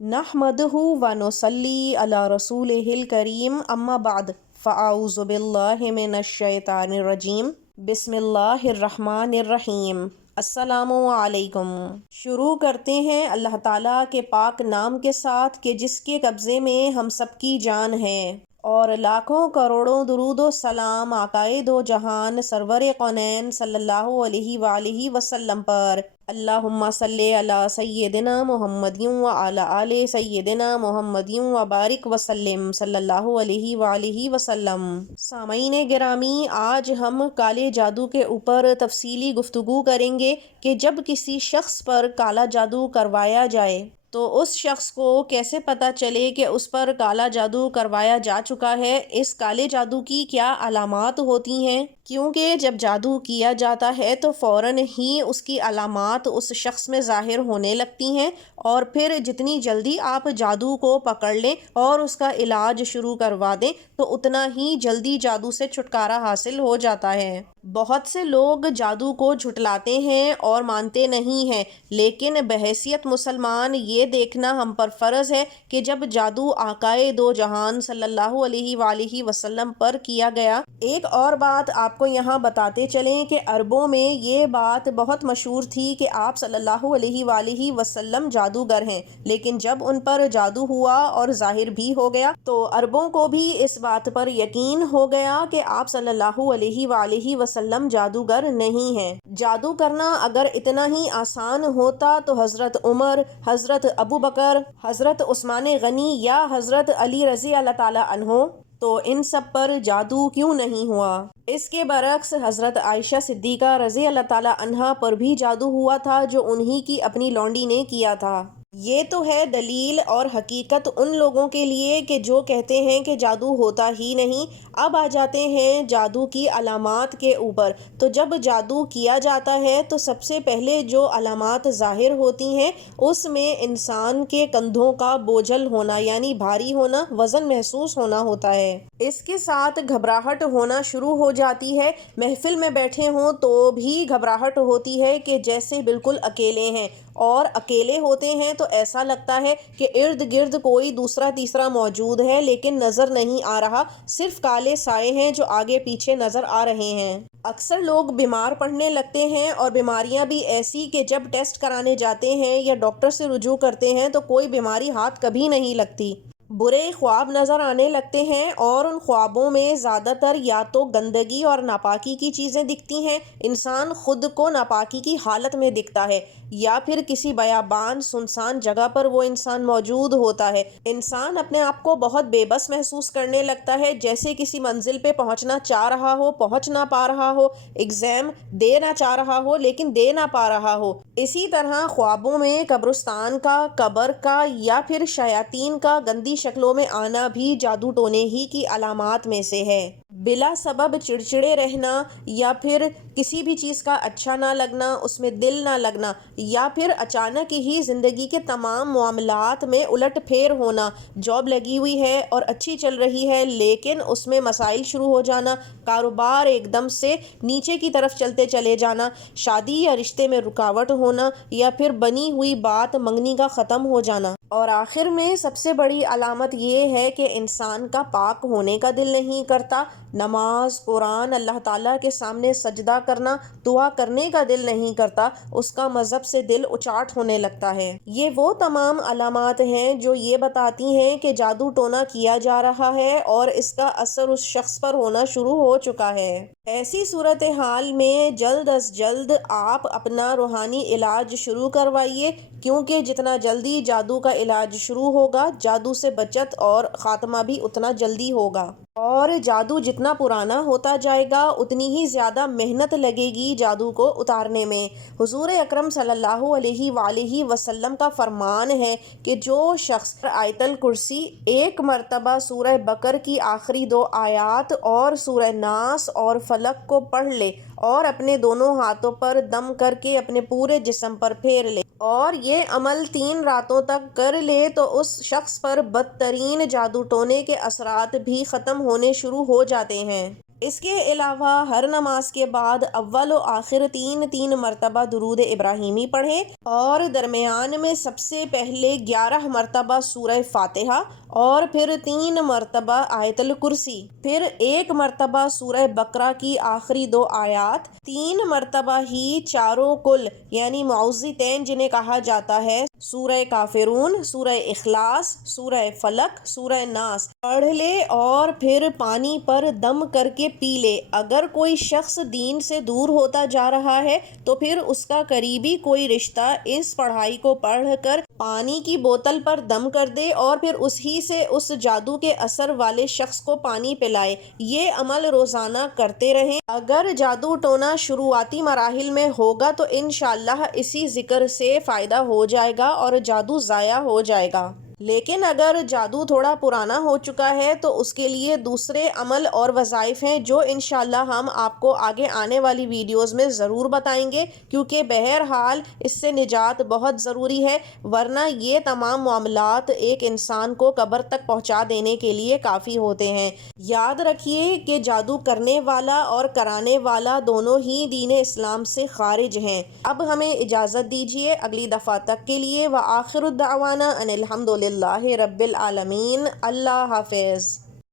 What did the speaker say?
نحمدہ و نصلی علی رسولہ الکریم اما بعد فاعوذ باللہ من الشیطان الرجیم بسم اللہ الرحمن الرحیم۔ السلام علیکم۔ شروع کرتے ہیں اللہ تعالیٰ کے پاک نام کے ساتھ کہ جس کے قبضے میں ہم سب کی جان ہے، اور لاکھوں کروڑوں درود و سلام آقائے دو جہان سرور کونین صلی اللہ علیہ وآلہ وسلم پر۔ اللہم صلی علی سیدنا محمد وعلی آل سیدنا محمد وبارک وسلم صلی اللہ علیہ وآلہ وسلم۔ سامعین گرامی، آج ہم کالے جادو کے اوپر تفصیلی گفتگو کریں گے کہ جب کسی شخص پر کالا جادو کروایا جائے تو اس شخص کو کیسے پتہ چلے کہ اس پر کالا جادو کروایا جا چکا ہے، اس کالے جادو کی کیا علامات ہوتی ہیں، کیونکہ جب جادو کیا جاتا ہے تو فوراً ہی اس کی علامات اس شخص میں ظاہر ہونے لگتی ہیں، اور پھر جتنی جلدی آپ جادو کو پکڑ لیں اور اس کا علاج شروع کروا دیں تو اتنا ہی جلدی جادو سے چھٹکارا حاصل ہو جاتا ہے۔ بہت سے لوگ جادو کو جھٹلاتے ہیں اور مانتے نہیں ہیں، لیکن بحیثیت مسلمان یہ دیکھنا ہم پر فرض ہے کہ جب جادو آقائے دو جہان صلی اللہ علیہ وآلہ وسلم پر کیا گیا۔ ایک اور بات آپ کو یہاں بتاتے چلیں کہ عربوں میں یہ بات بہت مشہور تھی کہ آپ صلی اللہ علیہ وآلہ وسلم جادوگر ہیں، لیکن جب ان پر جادو ہوا اور ظاہر بھی ہو گیا تو عربوں کو بھی اس بات پر یقین ہو گیا کہ آپ صلی اللہ علیہ وآلہ وسلم جادوگر نہیں ہیں۔ جادو کرنا اگر اتنا ہی آسان ہوتا تو حضرت عمر، حضرت ابو بکر، حضرت عثمان غنی یا حضرت علی رضی اللہ تعالیٰ عنہ، تو ان سب پر جادو کیوں نہیں ہوا؟ اس کے برعکس حضرت عائشہ صدیقہ رضی اللہ تعالیٰ عنہا پر بھی جادو ہوا تھا جو انہی کی اپنی لونڈی نے کیا تھا۔ یہ تو ہے دلیل اور حقیقت ان لوگوں کے لیے کہ جو کہتے ہیں کہ جادو ہوتا ہی نہیں۔ اب آ جاتے ہیں جادو کی علامات کے اوپر۔ تو جب جادو کیا جاتا ہے تو سب سے پہلے جو علامات ظاہر ہوتی ہیں اس میں انسان کے کندھوں کا بوجھل ہونا یعنی بھاری ہونا، وزن محسوس ہونا ہوتا ہے۔ اس کے ساتھ گھبراہٹ ہونا شروع ہو جاتی ہے، محفل میں بیٹھے ہوں تو بھی گھبراہٹ ہوتی ہے کہ جیسے بالکل اکیلے ہیں، اور اکیلے ہوتے ہیں تو ایسا لگتا ہے کہ ارد گرد کوئی دوسرا تیسرا موجود ہے لیکن نظر نہیں آ رہا، صرف کالے سائے ہیں جو آگے پیچھے نظر آ رہے ہیں۔ اکثر لوگ بیمار پڑنے لگتے ہیں، اور بیماریاں بھی ایسی کہ جب ٹیسٹ کرانے جاتے ہیں یا ڈاکٹر سے رجوع کرتے ہیں تو کوئی بیماری ہاتھ کبھی نہیں لگتی۔ برے خواب نظر آنے لگتے ہیں، اور ان خوابوں میں زیادہ تر یا تو گندگی اور ناپاکی کی چیزیں دکھتی ہیں، انسان خود کو ناپاکی کی حالت میں دکھتا ہے، یا پھر کسی بیابان سنسان جگہ پر وہ انسان موجود ہوتا ہے۔ انسان اپنے آپ کو بہت بے بس محسوس کرنے لگتا ہے، جیسے کسی منزل پہ پہنچنا چاہ رہا ہو، پہنچ نہ پا رہا ہو، ایگزام دینا چاہ رہا ہو لیکن دے نہ پا رہا ہو۔ اسی طرح خوابوں میں قبرستان کا، قبر کا یا پھر شیاطین کا گندی شکلوں میں آنا بھی جادو ٹونے ہی کی علامات میں سے ہے۔ بلا سبب چڑچڑے رہنا، یا پھر کسی بھی چیز کا اچھا نہ لگنا، اس میں دل نہ لگنا، یا پھر اچانک ہی زندگی کے تمام معاملات میں الٹ پھیر ہونا، جاب لگی ہوئی ہے اور اچھی چل رہی ہے لیکن اس میں مسائل شروع ہو جانا، کاروبار ایک دم سے نیچے کی طرف چلتے چلے جانا، شادی یا رشتے میں رکاوٹ ہونا، یا پھر بنی ہوئی بات منگنی کا ختم ہو جانا، اور آخر میں سب سے بڑی علامت یہ ہے کہ انسان کا پاک ہونے کا دل نہیں کرتا، نماز، قرآن، اللہ تعالیٰ کے سامنے سجدہ کرنا، دعا کرنے کا دل نہیں کرتا، اس کا مذہب سے دل اچاٹ ہونے لگتا ہے۔ یہ وہ تمام علامات ہیں جو یہ بتاتی ہیں کہ جادو ٹونا کیا جا رہا ہے اور اس کا اثر اس شخص پر ہونا شروع ہو چکا ہے۔ ایسی صورتحال میں جلد از جلد آپ اپنا روحانی علاج شروع کروائیے، کیونکہ جتنا جلدی جادو کا علاج شروع ہوگا، جادو سے بچت اور خاتمہ بھی اتنا جلدی ہوگا، اور جادو جتنا پرانا ہوتا جائے گا اتنی ہی زیادہ محنت لگے گی جادو کو اتارنے میں۔ حضور اکرم صلی اللہ علیہ وآلہ وسلم کا فرمان ہے کہ جو شخص آیت الکرسی ایک مرتبہ سورہ بقرہ کی آخری 2 آیات اور سورہ ناس اور فلق کو پڑھ لے اور اپنے دونوں ہاتھوں پر دم کر کے اپنے پورے جسم پر پھیر لے اور یہ عمل 3 راتوں تک کر لے تو اس شخص پر بدترین جادو ٹونے کے اثرات بھی ختم ہونے شروع ہو جاتے ہیں۔ اس کے علاوہ ہر نماز کے بعد اول و آخر 3 مرتبہ درود ابراہیمی پڑھیں اور درمیان میں سب سے پہلے 11 مرتبہ سورہ فاتحہ اور پھر 3 مرتبہ آیت الکرسی، پھر 1 مرتبہ سورہ بقرہ کی آخری 2 آیات، 3 مرتبہ ہی چاروں کل یعنی معوذتین جنہیں کہا جاتا ہے، سورہ کافرون، سورہ اخلاص، سورہ فلق، سورہ ناس پڑھ لے اور پھر پانی پر دم کر کے پی لے۔ اگر کوئی شخص دین سے دور ہوتا جا رہا ہے تو پھر اس کا قریبی کوئی رشتہ اس پڑھائی کو پڑھ کر پانی کی بوتل پر دم کر دے اور پھر اسی سے اس جادو کے اثر والے شخص کو پانی پلائے۔ یہ عمل روزانہ کرتے رہیں۔ اگر جادو ٹونا شروعاتی مراحل میں ہوگا تو انشاءاللہ اسی ذکر سے فائدہ ہو جائے گا اور جادو ضائع ہو جائے گا۔ لیکن اگر جادو تھوڑا پرانا ہو چکا ہے تو اس کے لیے دوسرے عمل اور وظائف ہیں جو انشاءاللہ ہم آپ کو آگے آنے والی ویڈیوز میں ضرور بتائیں گے، کیونکہ بہرحال اس سے نجات بہت ضروری ہے، ورنہ یہ تمام معاملات ایک انسان کو قبر تک پہنچا دینے کے لیے کافی ہوتے ہیں۔ یاد رکھیے کہ جادو کرنے والا اور کرانے والا دونوں ہی دین اسلام سے خارج ہیں۔ اب ہمیں اجازت دیجیے، اگلی دفعہ تک کے لیے وآخر الدعوانا ان الحمدللہ رب العالمین۔ اللہ حافظ۔